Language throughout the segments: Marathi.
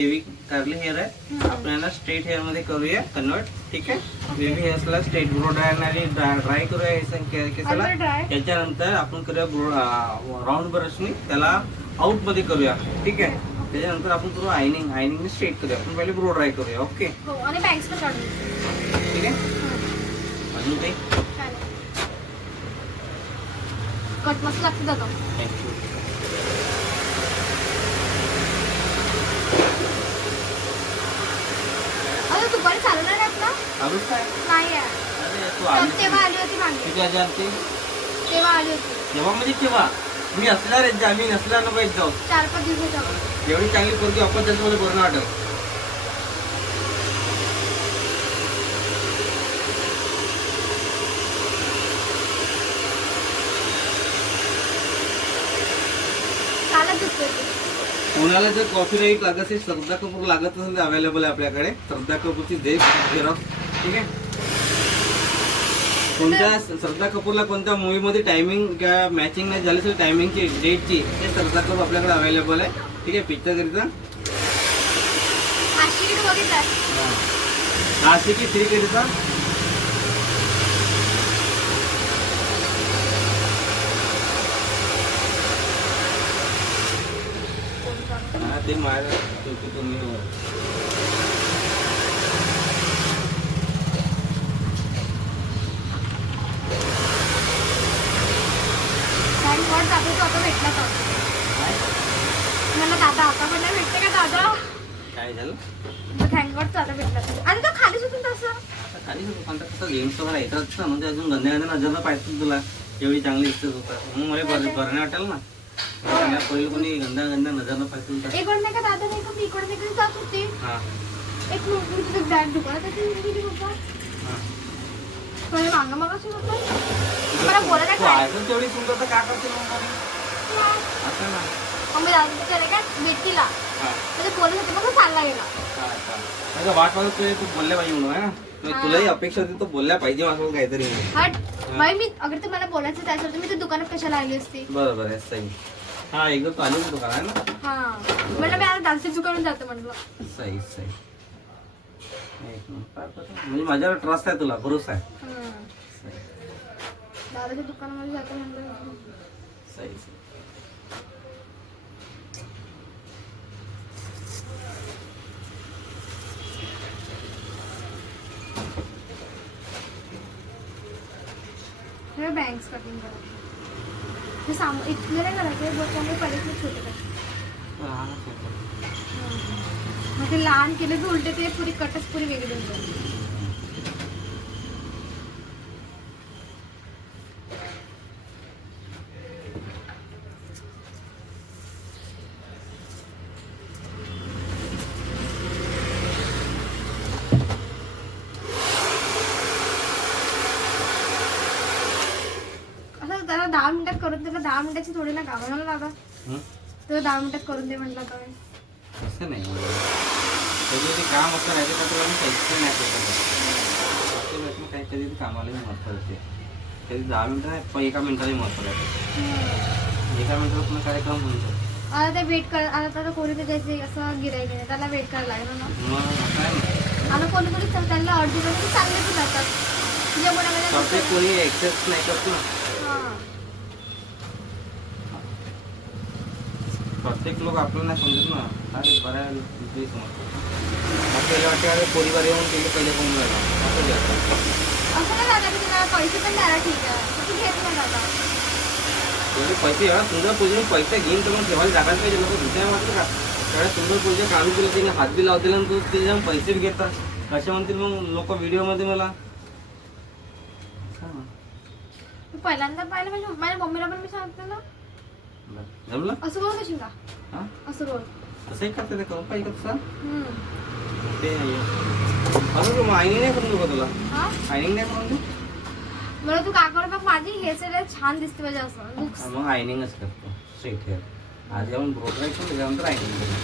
बेबी कर्ली हेअर आहे, आपण याला स्ट्रेट हेअर मध्ये करूया कन्वर्ट. ठीक आहे, बेबी हेअर्सला स्ट्रेट ब्रो ड्राय आणि ड्राय करूया केसाला. त्याच्यानंतर आपण करूया राऊंड ब्रशनी त्याला आउट मध्ये करूया. ठीक आहे, त्याच्यानंतर आपण करू आयनिंग स्ट्रेट करूया. आपण पहिले ब्रो ड्राय करूया. ओके, आणि बँक्स पण काढूया. ठीक आहे. अजून काही कट मस्त लागतं जातो. थँक्यू. अरे दुपारी चालवणार आहेत ना? आलूच काय? नाही आहे. अरे तू आली तेव्हा आली होती मागे. किती वाजता आलती? तेव्हा आली होती. तेव्हा म्हणजे केव्हा? मी असणार आहे, आम्ही नसल्या नको येत जाऊ. 4-5 दिवसाच्या अगोदर. एवढी चांगली पोरगी आपण त्याच्यामध्ये बरं वाटत. कालच दिसतोय तू. कोणाला जर कॉफी राईट लागत असेल, श्रद्धा कपूर लागत असेल तर अवेलेबल आहे आपल्याकडे. श्रद्धा कपूरची झेरॉक्स. ठीक आहे, कोणत्या श्रद्धा कपूरला कोणत्या मूवी मध्ये टायमिंग किंवा मॅचिंग नाही झाली असेल टायमिंगची डेटची, ते श्रद्धा कपूर आपल्याकडे अवेलेबल आहे. ठीक आहे, पिक्चर करिता आशिक बघितलाय. आशिकी 3 करिता ते माझ्या तुम्ही दादा तो आता भेटला का? मला दादा आता पण नाही भेटते का दादा? काय झालं? थँक गॉड आता भेटला. आणि तो खाली सुटून तसं खाली कसं गेम्स वगैरे येतात ना, म्हणजे अजून गंद्या नजरला पाहिजे तुला. एवढी चांगली दिसत होता म्हणून मला बरं नाही वाटेल ना. पहिले कोणी गंदा नजरला पाहिजे. एक नाही का दादा नाही का मी इकडे तिकडे जात होते. एक मी तुझं बॅग दुकानात गेली होता. मागं मागं सुरू मला बोलायला काय तेवढी सुंदर तर काय करते असं ना. मग मी दादा काय भेटीला म्हणजे बोलत होते मग चालला गेला. वाट पाहत तू बोलल्या पाहिजे म्हणून आहे ना. तुलाही अपेक्षा होती तो बोलल्या पाहिजे माझं काहीतरी. हट बाई, मी अगर ते मला बोलायचं त्यासाठी मी त्या दुकानात कशाला आली असते. बरोबर आहे, सही. हा एकदा तू आली दुकान आहे ना. हा म्हणलं मी आता दालच्या दुकानात जातो म्हणलं. सही सही. म्हणजे माझ्यावर ट्रस्ट आहे, तुला भरोसा आहे. दादाच्या दुकानामध्ये जातो म्हणलं. सही सही. बँक्स कटिंग करायचं हे इथलं नाही करायचं, त्यामुळे पहिले छोटे करायचे. मग ते लहान केले तर उलटे ते पुरी कटच पुरी वेगळी होते. त्याला 10 मिनिटात करून, त्याला 10 मिनिटाची थोडी ना काम म्हणलं दादा. त्याला 10 मिनिटात करून दे म्हटलं तर असं नाही. त्याचे काम असं राहते का तुला पैसे नाही शकत. काही कधी कामाला महत्व होते. कधी 10 मिनिटं नाही, एका मिनिटाला महत्व राहते. एका मिनिटात पुन्हा कार्यक्रम होऊन जातो. आता ते वेट कर. आता कोणी त्याचे असं गिरायक नाही, त्याला वेट करायला लागेल ना. मग काय आता कोणी कोणी त्यांना अर्धी चांगले पण जातात. कोणी एक्सेप्ट नाही करत ना. प्रत्येक लोक आपल्याला नाही समजत ना. अरे बऱ्या समजतो आपल्याला वाटते. अरे परिवार येऊन गेले पहिले कोण राहिला असं नाही दादा की तुला पैसे पण द्यायला ठीक आहे, तू घेत नाही दादा. म्हणजे पैसे एवढा सुंदर पूजेने पैसे घेऊन तर मग ठेवायला जागाच पाहिजे. लोक दुसऱ्या वाटतं का एवढ्या सुंदर पूजा काढून दिलं तिने हात बी लावतील आणि तू त्याच्या पैसे बी घेतात. कसे म्हणतील मग लोक व्हिडिओमध्ये मला. पहिल्यांदा पाहिलं म्हणजे माझ्या मम्मीला पण मी सांगते ना. जमलं असं बोल कशी का असं बोल तसंही करते ते करून पाहिजे कसं ते. असं तू आयनिंग नाही करून देऊ का तुला? आयनिंग नाही करून देऊ मला. तू का कर बघ, माझी हेअरस्टाईल छान दिसते पाहिजे असं. मग आयनिंगच करतो स्ट्रेट हेअर. आधी आपण ब्रो ड्राय करू, त्याच्यानंतर आयनिंग करू.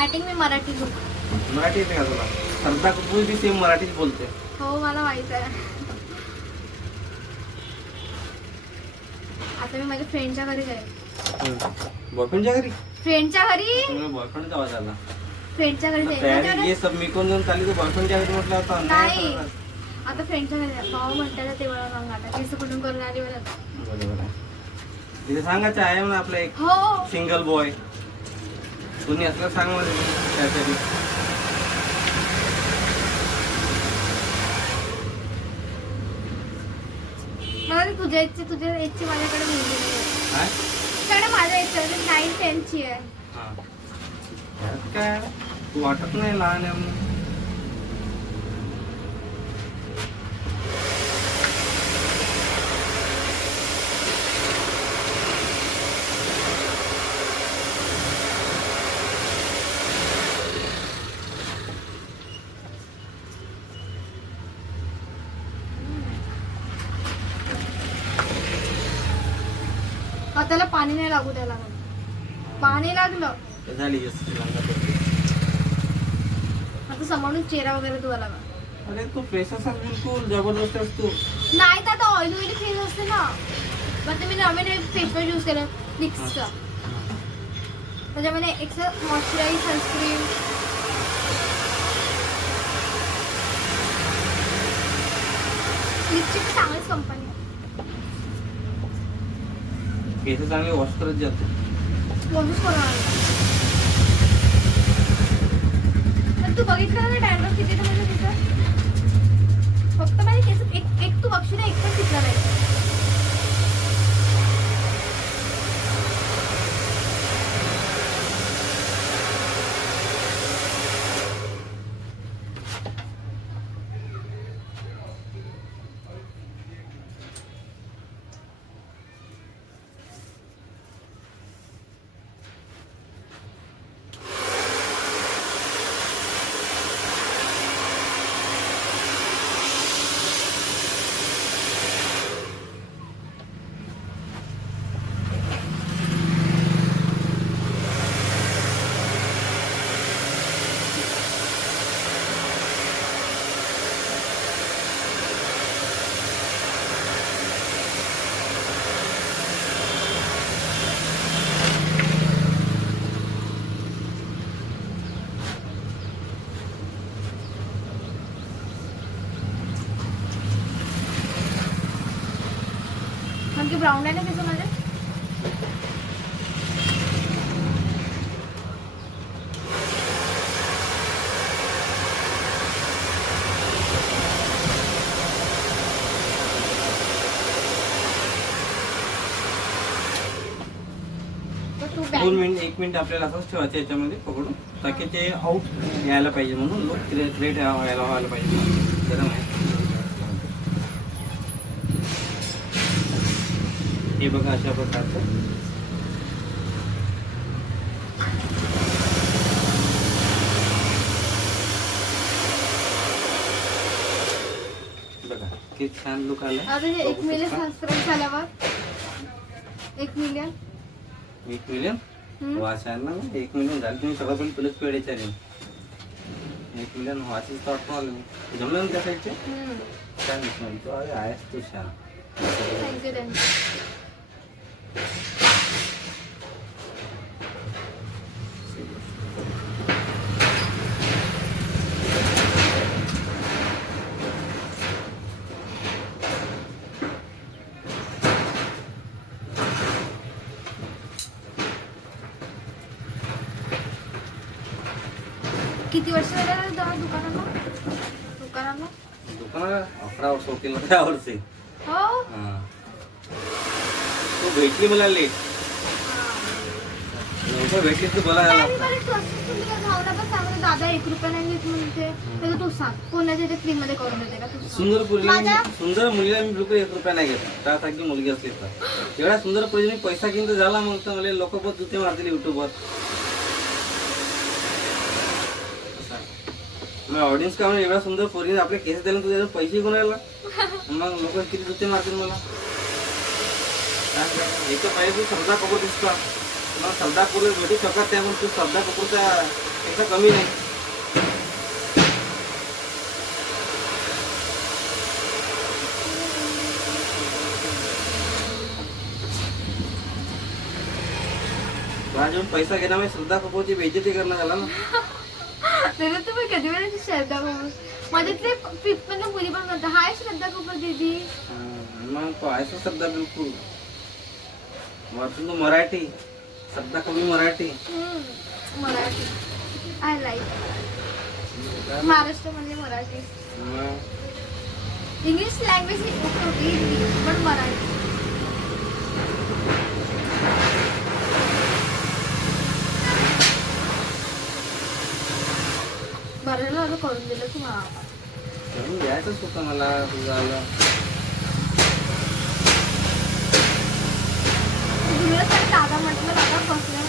आयथिंक मी मराठी बोलते. मराठी येते का तुला? श्रद्धा कपूर बी सेम मराठीच बोलते. हो मला माहित आहे. आता मी माझ्या फ्रेंडच्या घरी जाईल. बॉयफ्रेंडच्या घरी फ्रेंडच्या घरी. बॉयफ्रेंडचा आवाज आला. फ्रेंडच्या घरी तयारी जायचं. ये सब मी कोण जाऊन चालली तू बॉयफ्रेंडच्या घरी म्हटलं आता नाही आता फ्रेंडच्या घरी भाऊ म्हणतात ते मला सांग आता केस कुठून करून आली मला. बरोबर आहे. तिथे सांगायचं आहे म्हणा आपलं एक हो सिंगल बॉय. तुम्ही असलं सांग मला त्यासाठी. मला ते तुझ्या एजची माझ्याकडे मुलगी नाही काय? त्याकडे माझ्या एजची 9-10ची आहे. हा. त्यात काय तू वाटत नाही लहान आहे म्हणून. हाताला पाणी नाही लागू द्यायला लागलं. पाणी लागलं झाली श्रीलंका. आता समोरून चेहरा वगैरे धुवायला लागला. अरे तू फ्रेश असाल बिलकुल जबरदस्त असतो. नाही तर आता ऑइल फेस असते ना. मग ते मी नवीन फेस वॉश यूज केलं लिक्सचा. त्याच्यामध्ये एक मॉइश्चराइज सनस्क्रीन लिक्सची चांगलीच कंपनी आहे. केस चांगले वॉश करत जातो. वॉशच करून आणला. पण तू बघितलं ना डॅन्ड्रफ किती तर म्हणजे तिथं फक्त माझे केस एक तू बघशील ना एक पण तिथला नाही. आणखी ब्राऊन आहे ना त्याचं माझ्या. दोन मिनिट 1 मिनिट आपल्याला असंच ठेवायचं याच्यामध्ये पकडून ताकी ते आउट यायला पाहिजे म्हणून लोक क्रिएट व्हायला पाहिजे. गरम आहे हे बघा अशा प्रकारचं. बघा किती छान लुक आला. आता हे 1 मिलियन सबस्क्राईब झाल्यावर 1 मिलियन 1 मिलियन वाचायला ना 1 मिलियन झाले. तुम्ही सगळं पण तुलाच पेढायचं नाही. 1 मिलियन वाचेच तर आलं मी जमलं ना त्या साईडचे. छान दिसणार तो. अरे आहेस तू छान. थँक्यू. किती वर्ष झाले दुकानाला? 11 वर्ष होतील. 11 वर्ष. हो तू भेटली मला लेट. भेटली तू मला दादा 1 रुपया नाही घेत म्हणते. तर तू सांग कोणाच्या इथे फ्री मध्ये करून देते का तू? सुंदर मुलीला मी बिलकुल 1 रुपया नाही घेत. त्यासाठी मुलगी असली तर एवढ्या सुंदर मुलीने पैसा घेऊन तर झाला. मग तर मला लोक पण जुते मारतील युट्यूबवर. मग ऑडियन्स का एवढ्या सुंदर पोरीने आपले केस दिले तुझ्या पैसे घेऊन राहिला. मग लोक किती जुते मारतील मला. एक तर पाहिजे तू श्रद्धा कपूर दिसतो. मग श्रद्धा कपूर भेटू शकत त्यामुळे तू श्रद्धा कपूरचा पेक्षा कमी नाही. माझ्याकडून पैसा घेणार म्हणजे श्रद्धा कपूरची बेइज्जती करणं झाला ना. तर तुम्ही कधी वेळेस श्रद्धा कपूर माझ्या ते फिफ्थ मधल्या मुली पण म्हणतात हाय श्रद्धा कपूर दीदी. मग तो आहेस श्रद्धा बिलकुल. वरतून तू मराठी, श्रद्धा कपूर मराठी. मराठी आय लाईक महाराष्ट्र म्हणजे मराठी. इंग्लिश लँग्वेज होती पण मराठी. बरं झालं करून दिलं तुम्हाला. करून द्यायचंच होतं मला तुझं. तुला तर दादा म्हटलं दादा फसलं.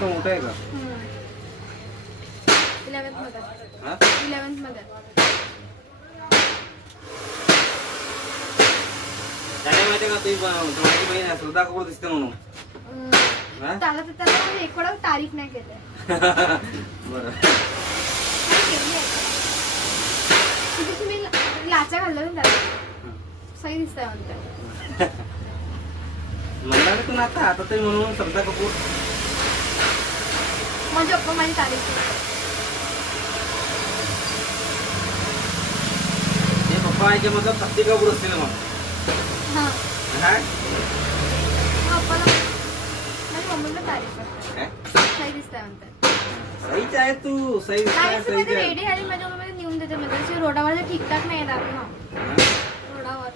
मोठा आहे का? 11th मध्ये. हा? 11th मध्ये. त्याला माहिती का तुझी माझी बहीण आहे श्रद्धा कपूर दिसते म्हणून. हा? त्याला एक वेळा तारीफ नाही केली. बरं. तिथे तुम्ही लाचा घालला ना त्याला सही दिसतंय म्हणते. म्हणला ना तू ना आता तरी म्हणून श्रद्धा कपूर. माझे पप्पा माझी तारीफ केली. हे पप्पा आहे मतलब शक्ती कपूर असते ना मग. हा काय? पप्पाला माझ्या मम्मीला तारीफ करते. सही दिसतंय म्हणते. सहीच आहे तू. सही नाही मध्ये रेडी आली माझ्या मम्मीला नेऊन देते म्हणजे रोडावर ठीकठाक नाही राहत ना रोडावर.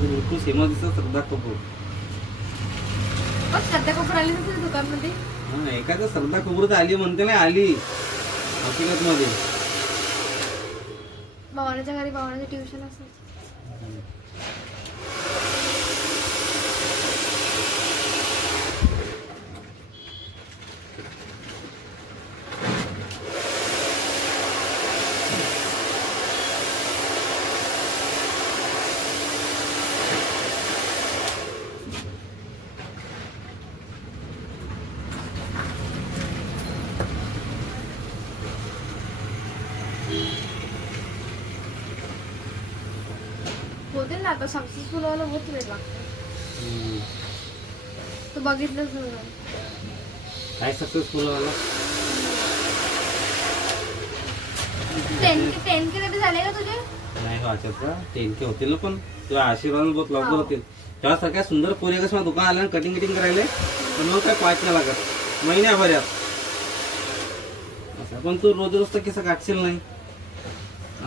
बिलकुल सेम दिसत श्रद्धा कपूर. श्रद्धा कपूर आली ना दुकानमध्ये. हा एखादं श्रद्धा कपूर तर आली म्हणते ना आली हकीकत मध्ये. भावाच्या घरी भावाचं ट्युशन असेल. होते ना आता सक्सेसफुल व्हायला बहुत वेळ लागतो. तू बघितलंच नाही काय सक्सेसफुल व्हायला. 10K कधी झाले का तुझे? नाही वाचत का 10K होतील ना पण तुझ्या आशीर्वाद बहुत लवकर होतील. तेव्हा सगळ्या सुंदर पोरी कसं दुकान आल्या कटिंग करायला पण मग काय पाच नाही लागत महिन्याभरात. असं पण तू रोज रोज तर कसं काढशील नाही.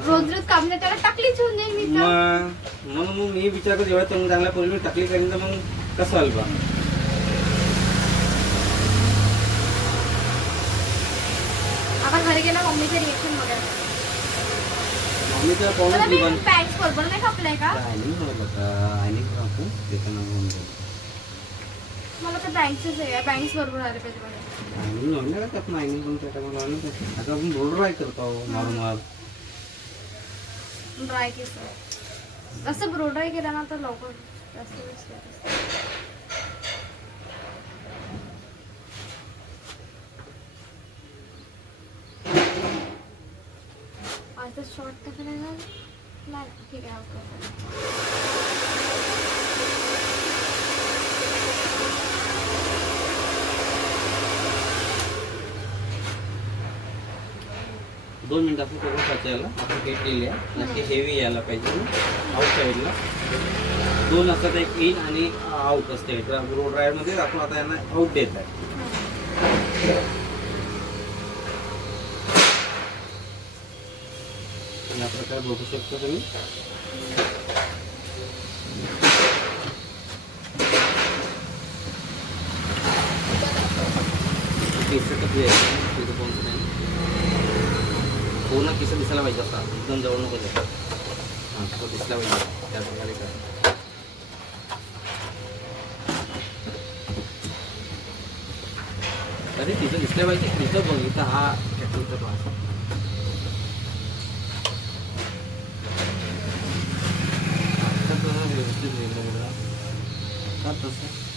रोज रोज कापण्या त्याला टाकली ठेवून दे मी तर. म्हणून मग मी विचार करतो जेव्हा तुम्ही चांगल्या पोरी मी टाकली करीन तर मग कसं व्हाल बा. आता घरी गेला मम्मीचं रिएक्शन बघायला. मम्मीचं पाहून पॅन्ट बरोबर नाही कापलाय का? मला तर बँक्सच आहे. बँक्स बरोबर आले पाहिजे मला. आता आपण रोड ट्राय करतो नॉर्मल ड्राय केस असं ब्रो ड्राय केला ना तर लवकर जास्त दिसतं. आता शॉर्ट तर करायला नाही. ठीक आहे. 2 मिनिट आपण करून पचायला आपण केक केली आहे नक्की हेवी यायला पाहिजे आउट साईडला 2 असतात एक इन आणि आउट असते ब्लो ड्रायर मध्ये आपण आता यांना आउट देत आहे या प्रकारे बघू शकता तुम्ही पूर्ण केस दिसायला पाहिजे आता एकदम जवळ नको जायचं हां तो दिसला पाहिजे त्या प्रकारे करा अरे तिथं दिसलं पाहिजे तिथं बघ इथं हा टॅटूचा क्लास व्यवस्थित का तसं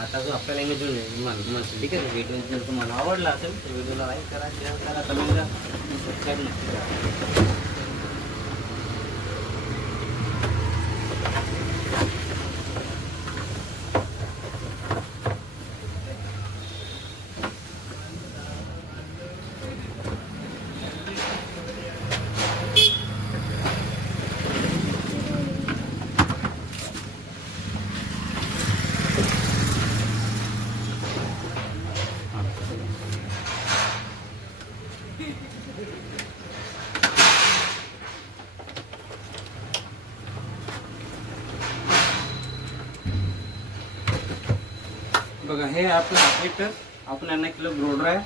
आता जो आपल्याला इमेज ठीक आहे व्हिडिओ जर तुम्हाला आवडला असेल तर व्हिडिओला लाईक करा शेअर करा कमेंट करा सबस्क्राईब नक्की करा बघा हे आपलं ॲप्लिकेटर आपण यांना केलं blow dry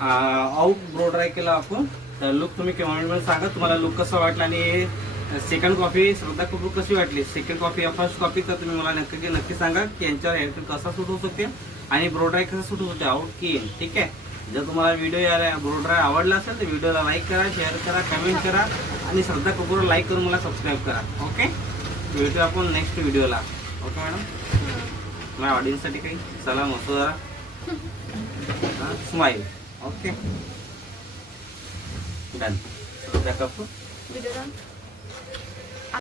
out blow dry केला आपण तर लुक तुम्ही कमेंटमध्ये सांगा तुम्हाला लुक कसं वाटलं आणि सेकंड कॉपी श्रद्धा कपूर कशी वाटली सेकंड कॉपी या फर्स्ट कॉपी तर तुम्ही मला नक्की सांगा की यांच्यावर हेअरकट कसा सूट होऊ शकते आणि ब्लो ड्राय कसा सूट होते आउट की इन ठीक आहे जर तुम्हाला व्हिडिओ ब्लो ड्राय आवडला असेल तर व्हिडिओला लाईक करा शेअर करा कमेंट करा आणि श्रद्धा कपूर लाईक करून मला सबस्क्राईब करा ओके भेटू आपण नेक्स्ट व्हिडिओला ओके मॅडम माझ्या ऑडियन्ससाठी काही चला मस्त जरा smile okay done Shraddha Kapoor